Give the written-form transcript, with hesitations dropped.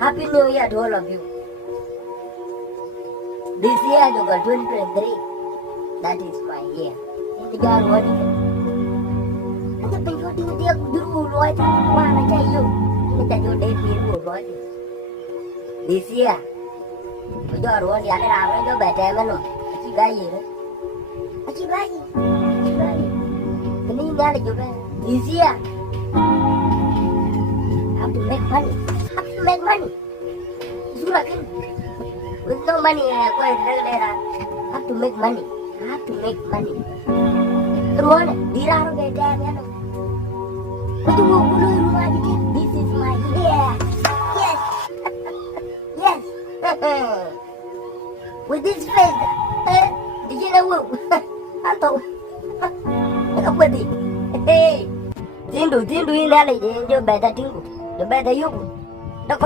Happy New Year to all of you. This year you got 2023. That is my year. In the year what is it? And the people do the good Lord. One I tell you. In the day people Lord. This year. Bây giờ rồi thì anh làm nó cho bè trẻ mà nó chị gái gì đó chị gái gì cái này nghe là chụp đây easy à have to make money it's like with no money quay đây là have to make money rồi đi ra rồi bè trẻ nha nó tôi muốn lui rumah đi this is my year yes with this face, did you know what? I thought, what did hey, Tindu in that, you're better, the better you. The